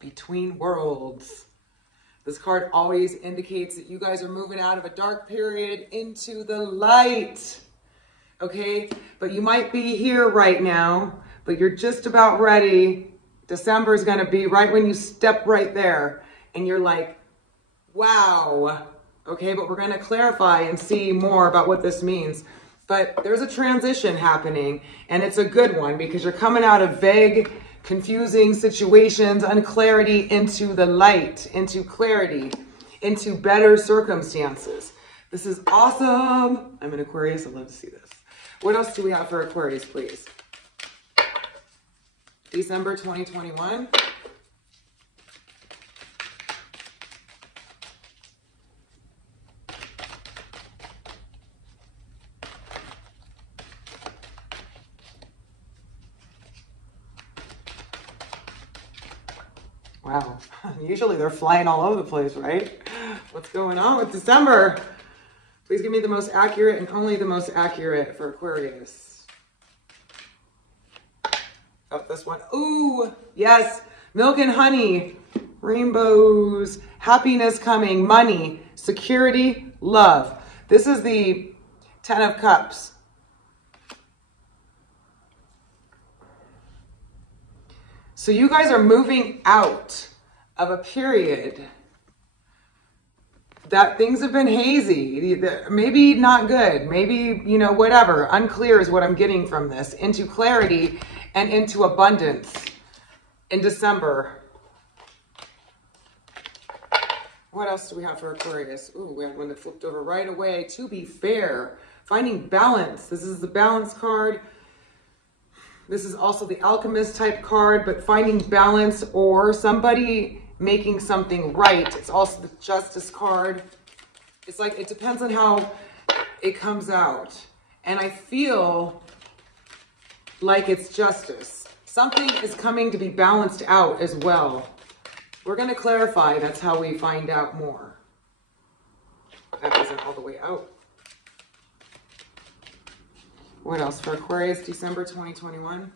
Between worlds. This card always indicates that you guys are moving out of a dark period into the light. Okay, but you might be here right now, but you're just about ready. December is going to be right when you step right there and you're like, wow. Okay, but we're going to clarify and see more about what this means. But there's a transition happening, and it's a good one because you're coming out of vague, confusing situations, unclarity into the light, into clarity, into better circumstances. This is awesome. I'm an Aquarius. I love to see this. What else do we have for Aquarius, please? December 2021. Wow, usually they're flying all over the place, right? What's going on with December? Please give me the most accurate and only the most accurate for Aquarius. Oh, this one. Ooh, yes. Milk and honey, rainbows, happiness coming, money, security, love. This is the 10 of Cups. So you guys are moving out of a period that things have been hazy, maybe not good, maybe, you know, whatever. Unclear is what I'm getting from this. Into clarity and into abundance in December. What else do we have for Aquarius? Ooh, we have one that flipped over right away. To be fair, finding balance. This is the balance card. This is also the alchemist type card, but finding balance or somebody making something right. It's also the justice card. It's like, it depends on how it comes out. And I feel like it's justice. Something is coming to be balanced out as well. We're going to clarify. That's how we find out more. That wasn't all the way out. What else for Aquarius, December 2021?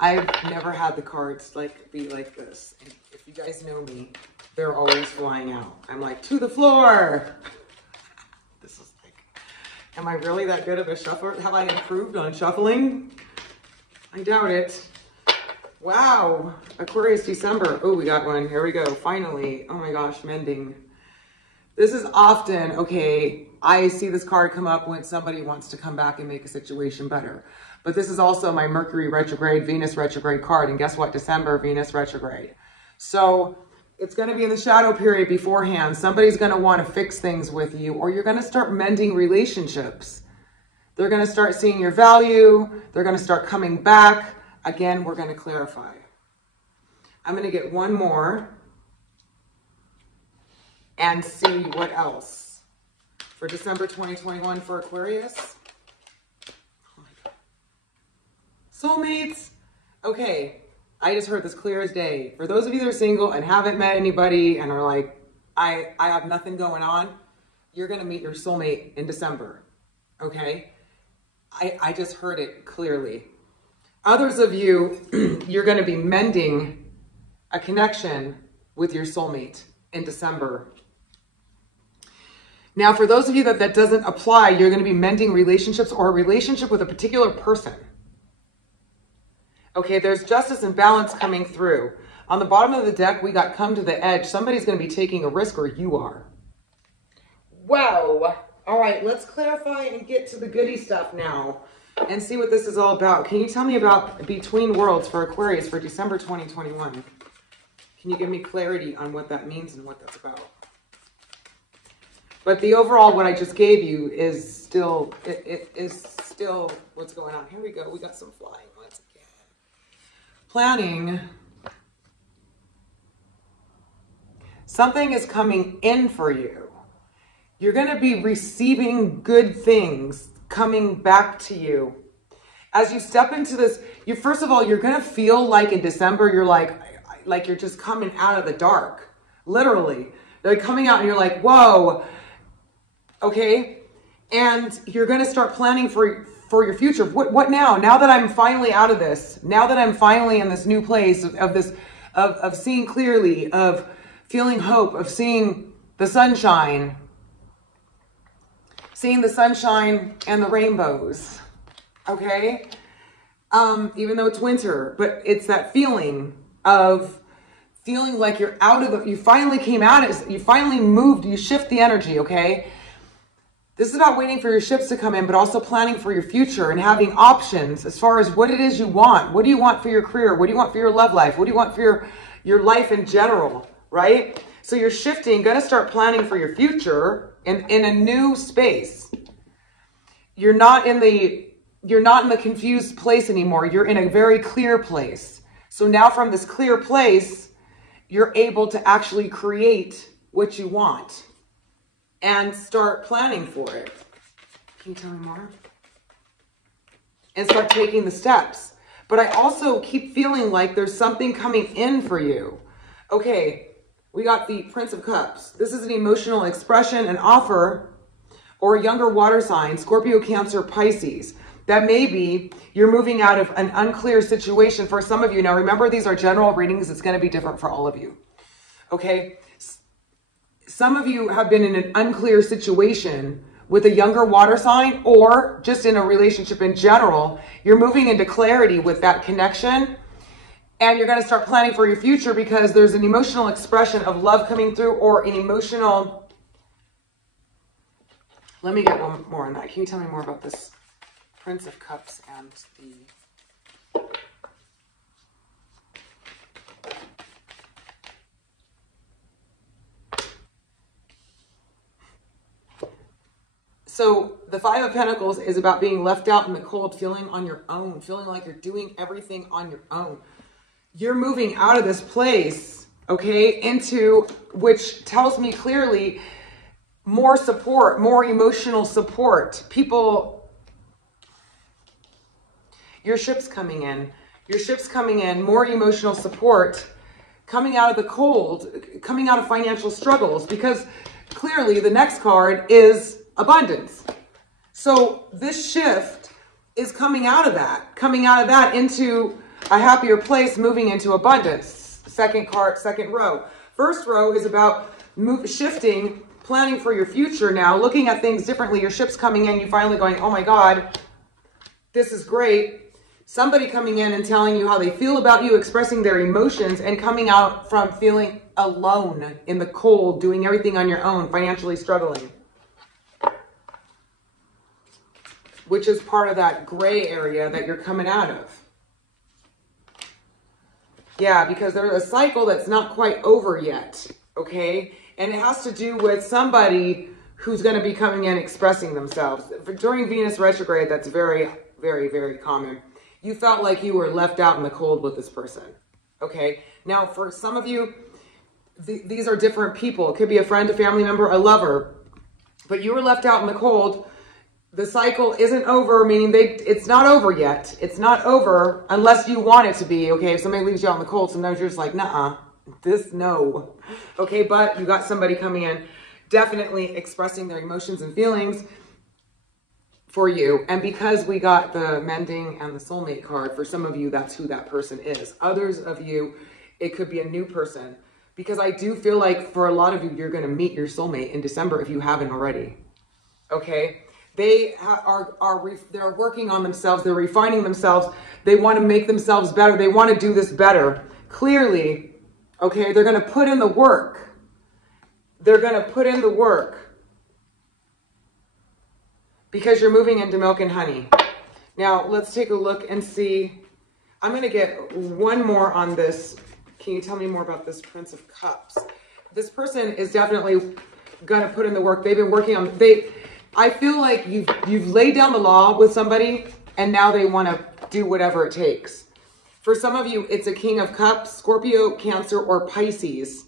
I've never had the cards be like this. And if you guys know me, they're always flying out. I'm like, to the floor. This is like, am I really that good of a shuffler? Have I improved on shuffling? I doubt it. Wow, Aquarius December. Oh, we got one. Here we go. Finally. Oh my gosh, mending. This is often, okay, I see this card come up when somebody wants to come back and make a situation better. But this is also my Mercury retrograde, Venus retrograde card. And guess what? December, Venus retrograde. So it's going to be in the shadow period beforehand. Somebody's going to want to fix things with you, or you're going to start mending relationships. They're going to start seeing your value. They're going to start coming back. Again, we're going to clarify. I'm going to get one more and see what else for December 2021 for Aquarius. Oh my God. Soulmates. Okay, I just heard this clear as day. For those of you that are single and haven't met anybody and are like, I have nothing going on, you're going to meet your soulmate in December. Okay? I just heard it clearly. Others of you, you're going to be mending a connection with your soulmate in December. Now, for those of you that doesn't apply, you're going to be mending relationships or a relationship with a particular person. Okay, there's justice and balance coming through. On the bottom of the deck, we got come to the edge. Somebody's going to be taking a risk, or you are. Wow. All right, let's clarify and get to the goody stuff now and see what this is all about. Can you tell me about Between Worlds for Aquarius for December 2021? Can you give me clarity on what that means and what that's about? But the overall, what I just gave you is still, it is still what's going on. Here we go. We got some flying once again. Planning. Something is coming in for you. You're going to be receiving good things coming back to you. As you step into this, first of all, you're going to feel like in December, you're like you're just coming out of the dark. Literally. They're coming out and you're like, whoa. Okay? And you're going to start planning for your future. What now? Now that I'm finally out of this, now that I'm finally in this new place of seeing clearly, of feeling hope, of seeing the sunshine and the rainbows. Okay? Even though it's winter, but it's that feeling of feeling like you're out of you finally came out, you finally moved, you shift the energy, okay? This is about waiting for your ships to come in, but also planning for your future and having options as far as what it is you want. What do you want for your career? What do you want for your love life? What do you want for your life in general, right? So you're shifting, going to start planning for your future in a new space. You're not in the confused place anymore. You're in a very clear place. So now from this clear place, you're able to actually create what you want and start planning for it. Can you tell me more? And start taking the steps. But I also keep feeling like there's something coming in for you. Okay, we got the Prince of Cups. This is an emotional expression, an offer, or a younger water sign, Scorpio, Cancer, Pisces. That maybe you're moving out of an unclear situation for some of you. Now, remember, these are general readings. It's going to be different for all of you. Okay? Some of you have been in an unclear situation with a younger water sign or just in a relationship in general. You're moving into clarity with that connection. And you're going to start planning for your future because there's an emotional expression of love coming through or an emotional... Let me get one more on that. Can you tell me more about this Prince of Cups and the... So the Five of Pentacles is about being left out in the cold, feeling on your own, feeling like you're doing everything on your own. You're moving out of this place, okay, into, which tells me clearly, more support, more emotional support. People, your ship's coming in, more emotional support, coming out of the cold, coming out of financial struggles, because clearly the next card is abundance. So this shift is coming out of that into a happier place, moving into abundance. Second card, second row. First row is about shifting, planning for your future now, looking at things differently. Your ship's coming in, you finally going, oh my God, this is great. Somebody coming in and telling you how they feel about you, expressing their emotions, and coming out from feeling alone in the cold, doing everything on your own, financially struggling. Which is part of that gray area that you're coming out of. Yeah, because there's a cycle that's not quite over yet, okay? And it has to do with somebody who's going to be coming in expressing themselves. During Venus retrograde, that's very, very, very common. You felt like you were left out in the cold with this person, okay? Now, for some of you, these are different people. It could be a friend, a family member, a lover. But you were left out in the cold. The cycle isn't over, meaning it's not over yet. It's not over unless you want it to be, okay? If somebody leaves you out in the cold, sometimes you're just like, nah, no. Okay, but you got somebody coming in, definitely expressing their emotions and feelings for you. And because we got the mending and the soulmate card, for some of you, that's who that person is. Others of you, it could be a new person. Because I do feel like for a lot of you, you're going to meet your soulmate in December if you haven't already. Okay? They they're working on themselves. They're refining themselves. They want to make themselves better. They want to do this better. Clearly, okay, they're going to put in the work. They're going to put in the work because you're moving into milk and honey. Now, let's take a look and see. I'm going to get one more on this. Can you tell me more about this Prince of Cups? This person is definitely going to put in the work. They've been working on... I feel like you've laid down the law with somebody and now they want to do whatever it takes. For some of you, it's a King of Cups, Scorpio, Cancer, or Pisces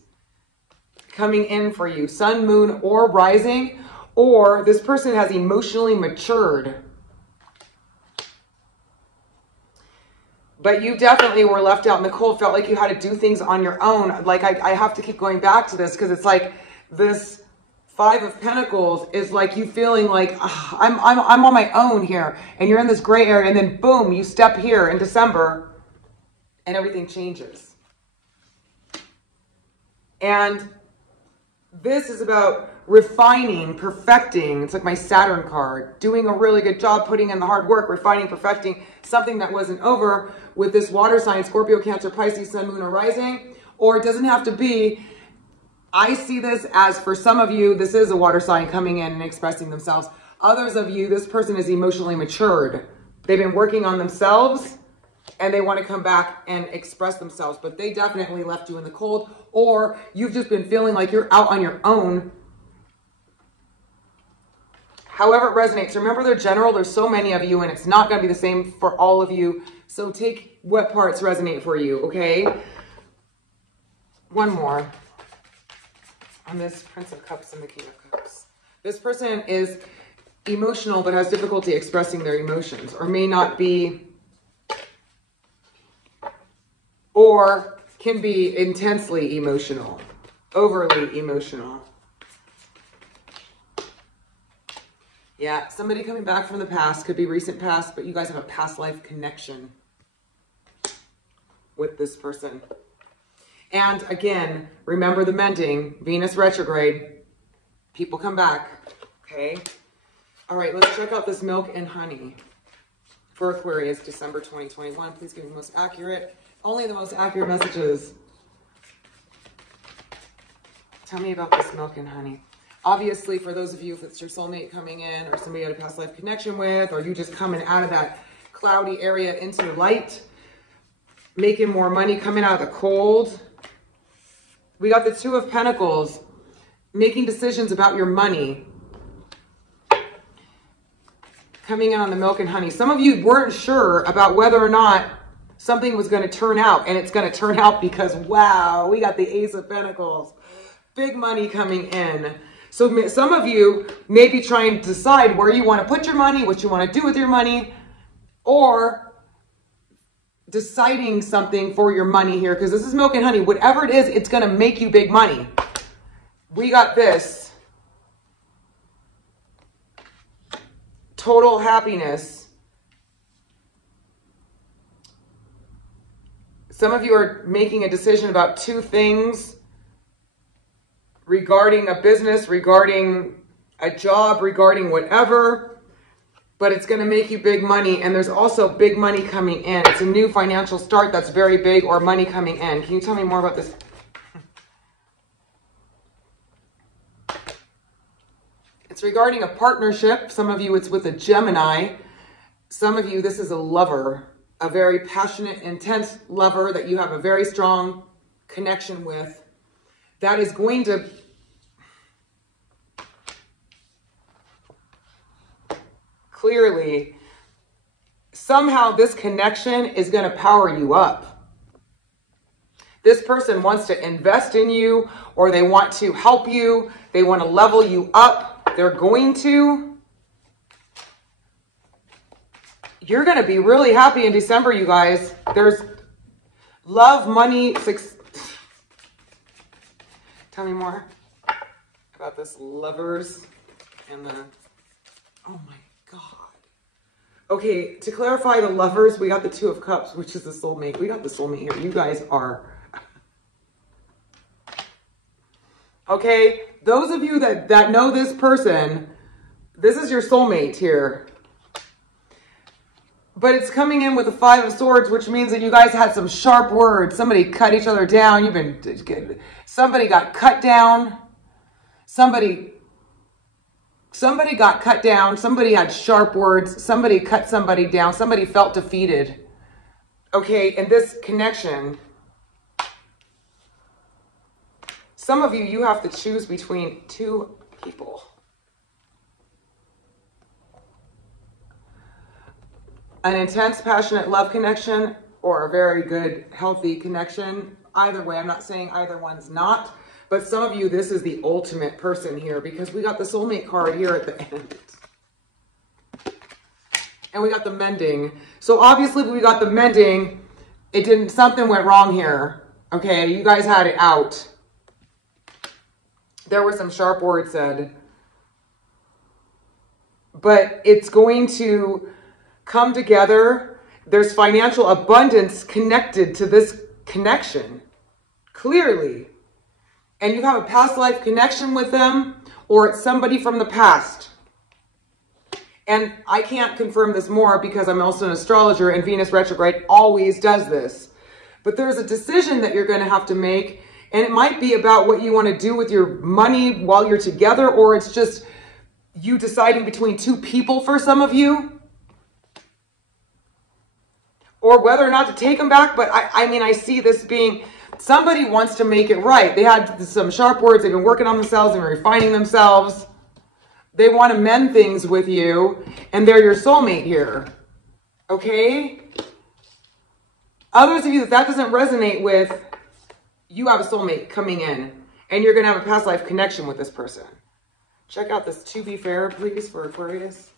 coming in for you. Sun, moon, or rising, or this person has emotionally matured. But you definitely were left out in the cold, felt like you had to do things on your own. Like I have to keep going back to this because it's like this Five of Pentacles is like you feeling like I'm on my own here, and you're in this gray area, and then boom, you step here in December and everything changes. And this is about refining, perfecting. It's like my Saturn card, doing a really good job, putting in the hard work, refining, perfecting something that wasn't over with this water sign, Scorpio, Cancer, Pisces, Sun, Moon, or Rising. Or it doesn't have to be. I see this as, for some of you, this is a water sign coming in and expressing themselves. Others of you, this person is emotionally matured. They've been working on themselves and they want to come back and express themselves, but they definitely left you in the cold, or you've just been feeling like you're out on your own. However it resonates. Remember, they're general. There's so many of you, and it's not going to be the same for all of you. So take what parts resonate for you, okay? One more. On this Prince of Cups and the King of Cups. This person is emotional but has difficulty expressing their emotions, or may not be, or can be intensely emotional, overly emotional. Yeah, somebody coming back from the past, could be recent past, but you guys have a past life connection with this person. And again, remember the mending, Venus retrograde, people come back, okay? All right, let's check out this milk and honey for Aquarius, December 2021. Please give me the most accurate, only the most accurate messages. Tell me about this milk and honey. Obviously, for those of you, if it's your soulmate coming in, or somebody you had a past life connection with, or you just coming out of that cloudy area into light, making more money, coming out of the cold. We got the Two of Pentacles, making decisions about your money. Coming in on the milk and honey. Some of you weren't sure about whether or not something was going to turn out, and it's going to turn out because, wow, we got the Ace of Pentacles. Big money coming in. So some of you may be trying to decide where you want to put your money, what you want to do with your money, or deciding something for your money here, because this is milk and honey. Whatever it is, it's going to make you big money. We got this. Total happiness. Some of you are making a decision about two things regarding a business, regarding a job, regarding whatever. But it's going to make you big money, and there's also big money coming in. It's a new financial start that's very big, or money coming in. Can you tell me more about this? It's regarding a partnership. Some of you, it's with a Gemini. Some of you, this is a lover, a very passionate, intense lover that you have a very strong connection with. That is going to clearly, somehow this connection is going to power you up. This person wants to invest in you, or they want to help you. They want to level you up. They're going to. You're going to be really happy in December, you guys. There's love, money, success. Tell me more about this lovers and the, oh my God. Okay, to clarify the lovers, we got the Two of Cups, which is the soulmate. We got the soulmate here. You guys are. Okay, those of you that know this person, this is your soulmate here. But it's coming in with the Five of Swords, which means that you guys had some sharp words. Somebody cut each other down. Somebody got cut down. Somebody got cut down. Somebody had sharp words. Somebody cut somebody down. Somebody felt defeated. Okay, and this connection, some of you have to choose between two people. An intense, passionate love connection, or a very good, healthy connection. Either way, I'm not saying either one's not. But some of you, this is the ultimate person here, because we got the soulmate card here at the end. And we got the mending. So obviously we got the mending. Something went wrong here. Okay, you guys had it out. there were some sharp words said, but it's going to come together. There's financial abundance connected to this connection, clearly. And you have a past life connection with them, or it's somebody from the past. And I can't confirm this more because I'm also an astrologer, and Venus retrograde always does this. But there's a decision that you're going to have to make, and it might be about what you want to do with your money while you're together, or it's just you deciding between two people for some of you, or whether or not to take them back. But I mean, I see this being somebody wants to make it right. They had some sharp words. They've been working on themselves and refining themselves. They want to mend things with you, and they're your soulmate here. Okay? Others of you that doesn't resonate with, you have a soulmate coming in, and you're going to have a past life connection with this person. Check out this to be fair, please, for Aquarius.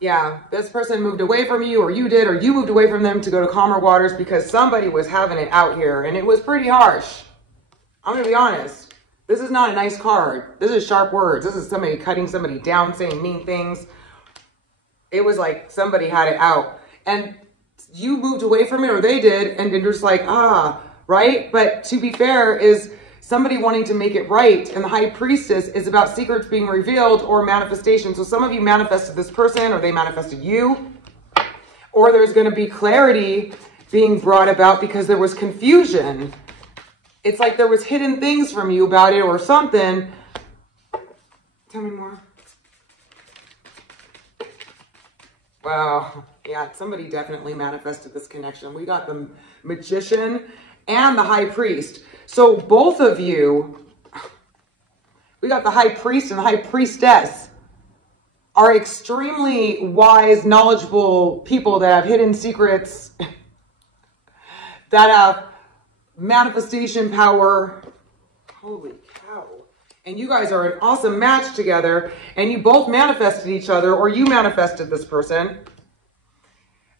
Yeah, this person moved away from you, or you did, or you moved away from them to go to calmer waters because somebody was having it out here, and it was pretty harsh. I'm going to be honest. This is not a nice card. This is sharp words. This is somebody cutting somebody down, saying mean things. It was like somebody had it out. And you moved away from it, or they did, and you're just like, right? But to be fair is somebody wanting to make it right. And the High Priestess is about secrets being revealed or manifestation. So some of you manifested this person, or they manifested you. Or there's going to be clarity being brought about because there was confusion. It's like there was hidden things from you about it or something. Tell me more. Wow. Yeah, somebody definitely manifested this connection. We got the Magician and the High Priest. So both of you, we got the High Priest and the High Priestess, are extremely wise, knowledgeable people that have hidden secrets, that have manifestation power. Holy cow. And you guys are an awesome match together, and you both manifested each other, or you manifested this person.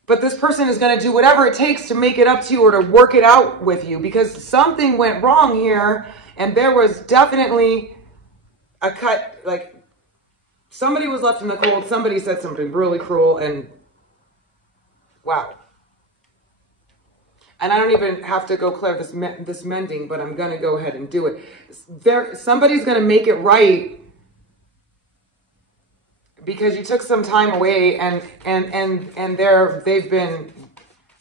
But this person is going to do whatever it takes to make it up to you or to work it out with you, because something went wrong here, and there was definitely a cut. Like somebody was left in the cold. Somebody said something really cruel, and wow. And I don't even have to go clear this mending, but I'm going to go ahead and do it. Somebody's going to make it right because you took some time away, and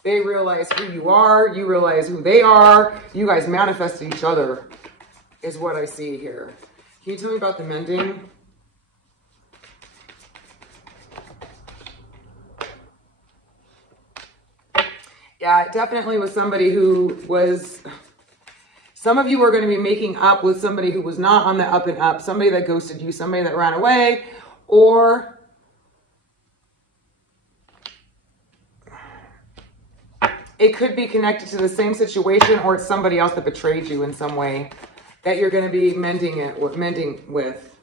they realize who you are. You realize who they are. You guys manifested each other is what I see here. Can you tell me about the mending? Yeah, it definitely was somebody who was, some of you were going to be making up with somebody who was not on the up and up, somebody that ghosted you, somebody that ran away, or it could be connected to the same situation, or it's somebody else that betrayed you in some way that you're going to be mending with.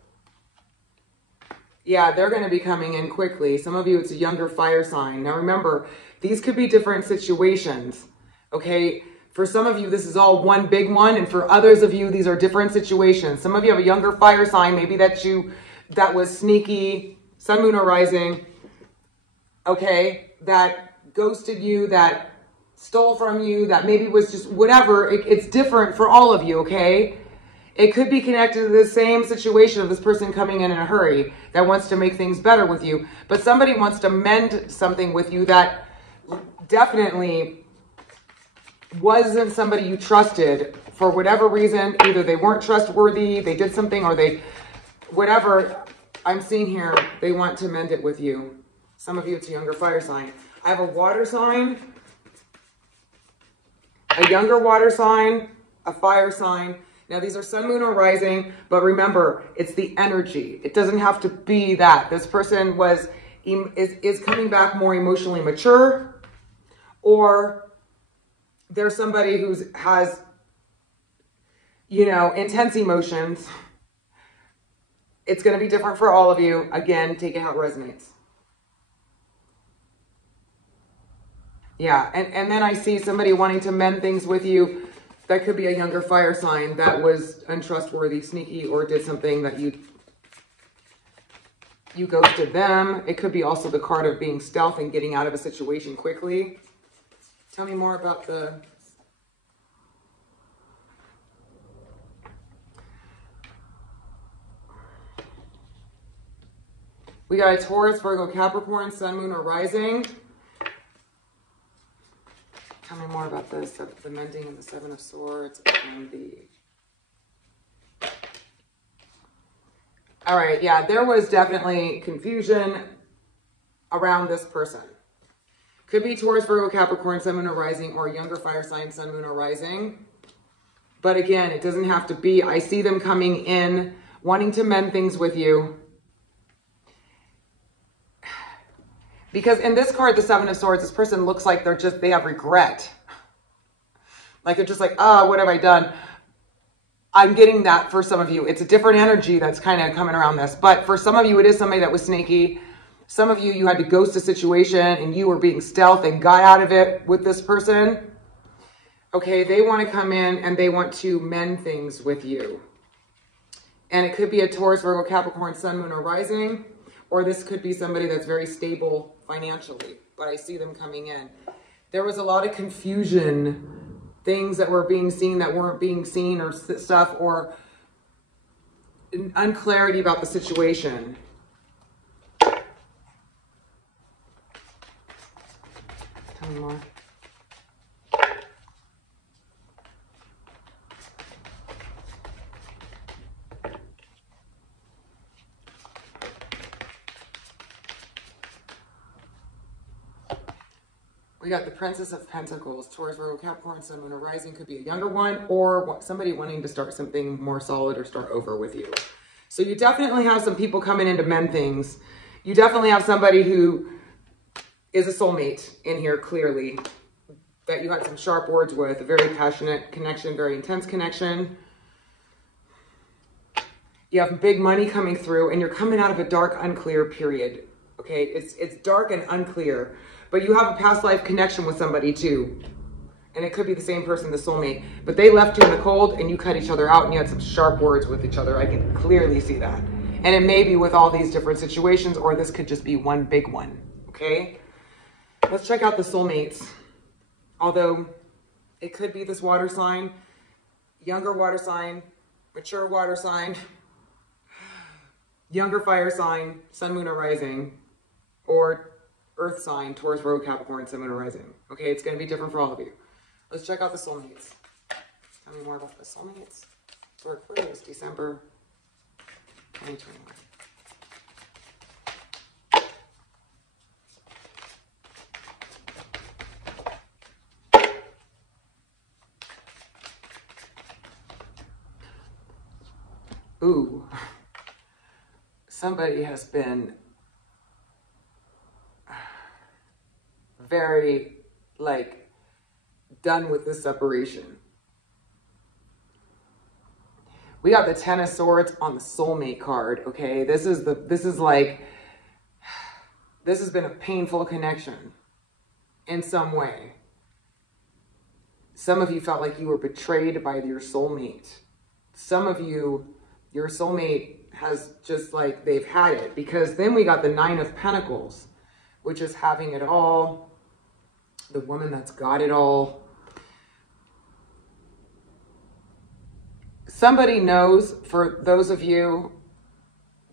Yeah, they're going to be coming in quickly. Some of you, it's a younger fire sign. Now remember, these could be different situations, okay? For some of you, this is all one big one, and for others of you, these are different situations. Some of you have a younger fire sign, maybe that was sneaky, sun, moon, or rising, okay? That ghosted you, that stole from you, that maybe was just whatever. It's different for all of you, okay? It could be connected to the same situation of this person coming in a hurry that wants to make things better with you. But somebody wants to mend something with you that definitely wasn't somebody you trusted for whatever reason. Either they weren't trustworthy, they did something, or whatever I'm seeing here, they want to mend it with you. Some of you, it's a younger fire sign. I have a water sign, a younger water sign, a fire sign. Now, these are sun, moon, or rising, but remember, it's the energy. It doesn't have to be that. This person is coming back more emotionally mature, or there's somebody who has, intense emotions. It's going to be different for all of you. Again, take it how it resonates. Yeah, and then I see somebody wanting to mend things with you That could be a younger fire sign that was untrustworthy, sneaky, or did something that you ghosted them. It could be also the card of being stealth and getting out of a situation quickly. Tell me more about the... We got a Taurus, Virgo, Capricorn, Sun, Moon, or Rising. Tell me more about this, the mending and the Seven of Swords and the... All right, yeah, there was definitely confusion around this person. Could be Taurus, Virgo, Capricorn, Sun, Moon, or Rising, or younger fire sign, Sun, Moon, or Rising. But again, it doesn't have to be. I see them coming in, wanting to mend things with you. Because in this card, the Seven of Swords, this person looks like they have regret. Like they're just like, oh, what have I done? I'm getting that for some of you. It's a different energy that's kind of coming around this. But for some of you, it is somebody that was sneaky. Some of you, you had to ghost a situation and you were being stealth and got out of it with this person. Okay, they want to come in and they want to mend things with you. And it could be a Taurus, Virgo, Capricorn, Sun, Moon, or Rising. Or this could be somebody that's very stable financially. But I see them coming in. There was a lot of confusion, things that were being seen that weren't being seen, or stuff, or unclarity about the situation. Tell me more. We got the Princess of Pentacles, Taurus, Virgo, Capricorn, Sun, Moon, or Rising. Could be a younger one or somebody wanting to start something more solid or start over with you. So you definitely have some people coming in to mend things. You definitely have somebody who is a soulmate in here, clearly, that you had some sharp words with, a very passionate connection, very intense connection. You have big money coming through and you're coming out of a dark, unclear period. Okay, it's dark and unclear. But you have a past life connection with somebody too. And it could be the same person, the soulmate. But they left you in the cold and you cut each other out and you had some sharp words with each other. I can clearly see that. And it may be with all these different situations, or this could just be one big one. Okay? Let's check out the soulmates. Although it could be this water sign, younger water sign, mature water sign, younger fire sign, Sun, Moon, or Rising, or Earth sign, Taurus, Virgo, Capricorn, Sun, Moon, or Rising. Okay, it's going to be different for all of you. Let's check out the soulmates. Tell me more about the soulmates for Aquarius, December 2021. Ooh, somebody has been very, done with this separation. We got the Ten of Swords on the soulmate card, okay? This has been a painful connection in some way. Some of you felt like you were betrayed by your soulmate. Some of you, your soulmate has just they've had it, because then we got the Nine of Pentacles, which is having it all. The woman that's got it all. Somebody knows, for those of you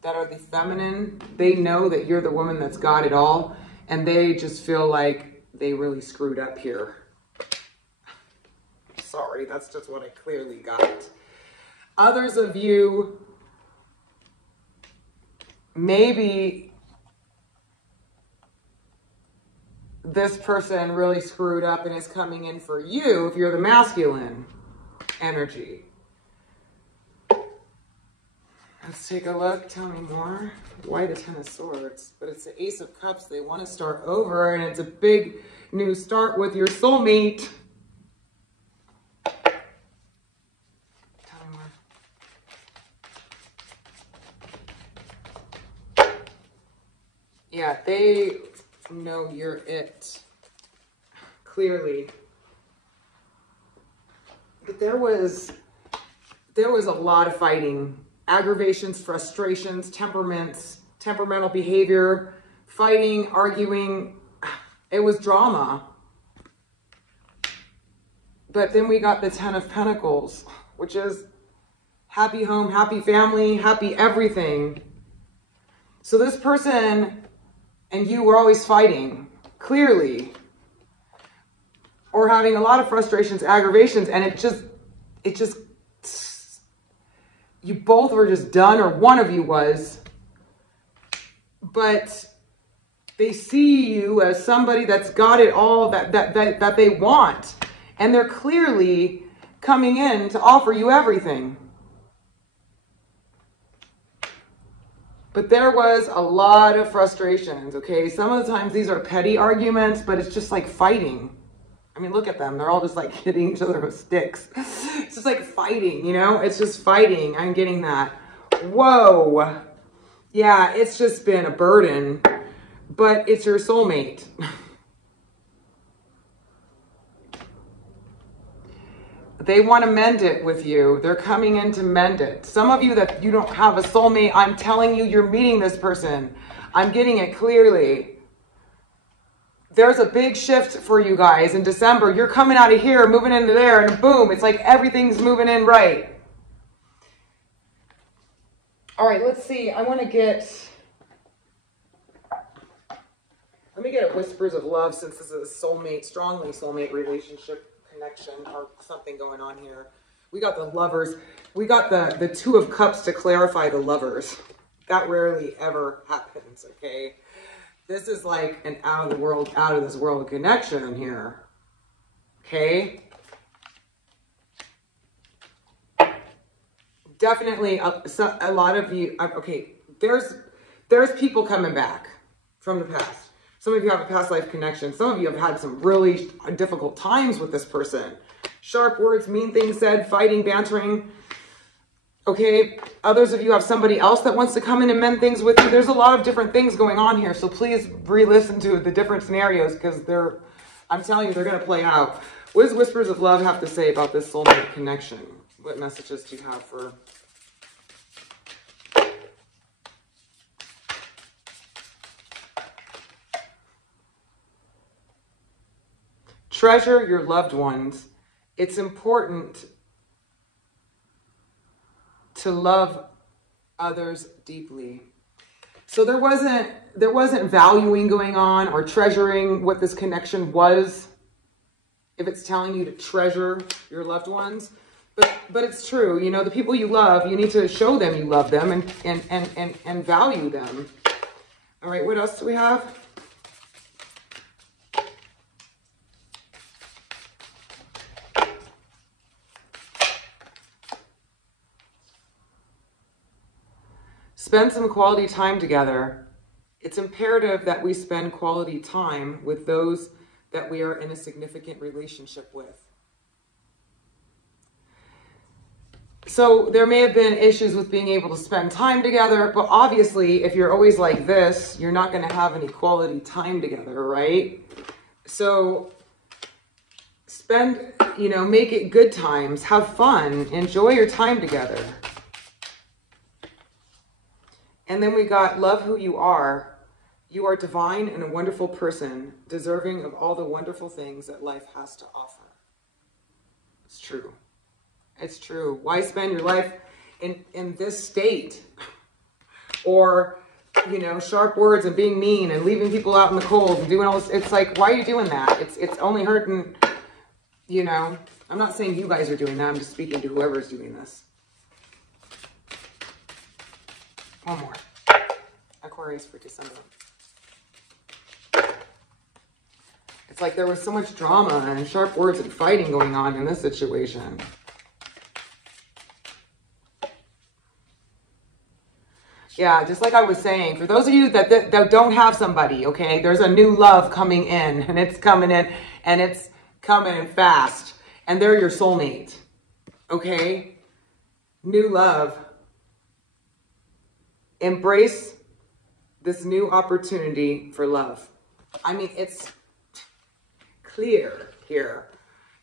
that are the feminine, they know that you're the woman that's got it all, and they just feel like they really screwed up here. Sorry, that's just what I clearly got. Others of you, maybe this person really screwed up and is coming in for you if you're the masculine energy. Let's take a look. Tell me more. Why the Ten of Swords? But it's the Ace of Cups. They want to start over, and it's a big new start with your soulmate. Tell me more. Yeah, they know you're it. Clearly. The there was a lot of fighting, aggravations, frustrations, temperamental behavior, fighting, arguing. It was drama. But then we got the 10 of Pentacles, which is happy home, happy family, happy everything. So this person and you were always fighting, clearly, or having a lot of frustrations, aggravations, and it just, you both were just done, or one of you was, but they see you as somebody that's got it all that they want, and they're clearly coming in to offer you everything. But there was a lot of frustrations, okay? Some of the times these are petty arguments, but it's just like fighting. I mean, look at them. They're all just like hitting each other with sticks. It's just like fighting, you know? It's just fighting. I'm getting that. Whoa. Yeah, it's just been a burden, but it's your soulmate. They want to mend it with you. They're coming in to mend it. Some of you that you don't have a soulmate, I'm telling you, you're meeting this person. I'm getting it clearly. There's a big shift for you guys in December. You're coming out of here, moving into there, and boom, it's like everything's moving in right. All right, let's see. I want to get... Let me get Whispers of Love, since this is a soulmate, strongly soulmate relationship connection or something going on here. We got the Lovers. We got the Two of Cups to clarify the Lovers. That rarely ever happens, okay? This is like an out of this world connection here. Okay? Definitely a lot of you, okay, there's people coming back from the past. Some of you have a past life connection. Some of you have had some really difficult times with this person. Sharp words, mean things said, fighting, bantering. Okay, others of you have somebody else that wants to come in and mend things with you. There's a lot of different things going on here. So please re-listen to the different scenarios, because I'm telling you, they're going to play out. What does Whispers of Love have to say about this soulmate connection? What messages do you have for... Treasure your loved ones. It's important to love others deeply. So there wasn't valuing going on or treasuring what this connection was, if it's telling you to treasure your loved ones. But it's true, you know, the people you love, you need to show them you love them and value them. All right, what else do we have? Spend some quality time together. It's imperative that we spend quality time with those that we are in a significant relationship with. So there may have been issues with being able to spend time together, but obviously if you're always like this, you're not going to have any quality time together, right? So make it good times, have fun, enjoy your time together. And then we got love who you are. You are divine and a wonderful person, deserving of all the wonderful things that life has to offer. It's true. It's true. Why spend your life in this state? Or, you know, sharp words and being mean and leaving people out in the cold and doing all this. It's like, why are you doing that? It's only hurting, you know. I'm not saying you guys are doing that. I'm just speaking to whoever's doing this. One more. Aquarius for December. It's like there was so much drama and sharp words and fighting going on in this situation. Yeah, just like I was saying, for those of you that don't have somebody, okay, there's a new love coming in, and it's coming in, and it's coming in fast, and they're your soulmate, okay? New love. Embrace this new opportunity for love. I mean, it's clear here.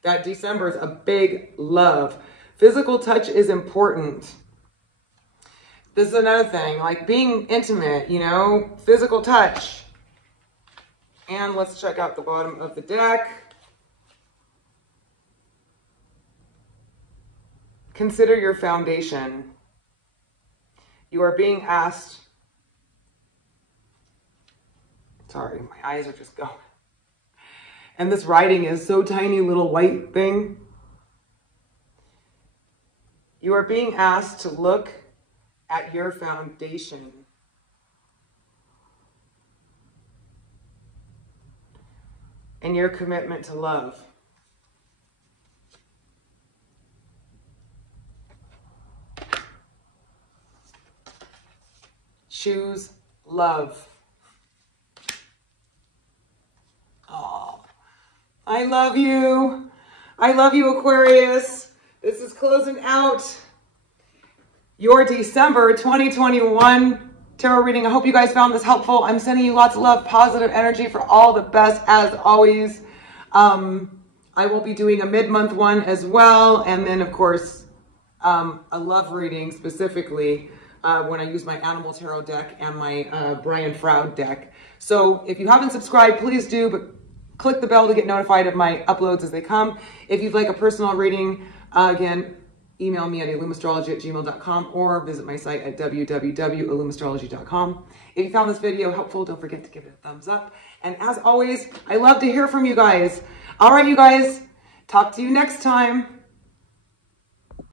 that December is a big love. Physical touch is important. This is another thing, like being intimate, you know, physical touch. And let's check out the bottom of the deck. Consider your foundation. You are being asked, sorry, my eyes are just going. And this writing is so tiny, little white thing. You are being asked to look at your foundation. And your commitment to love. Choose love. Oh, I love you. I love you, Aquarius. This is closing out your December 2021 tarot reading. I hope you guys found this helpful. I'm sending you lots of love, positive energy for all the best as always. I will be doing a mid-month one as well. And then, of course, a love reading specifically when I use my Animal Tarot deck and my Brian Froud deck. So if you haven't subscribed, please do, but click the bell to get notified of my uploads as they come. If you'd like a personal reading, again, email me at illumastrology@gmail.com or visit my site at www.illumastrology.com. If you found this video helpful, don't forget to give it a thumbs up. And as always, I love to hear from you guys. All right, you guys, talk to you next time.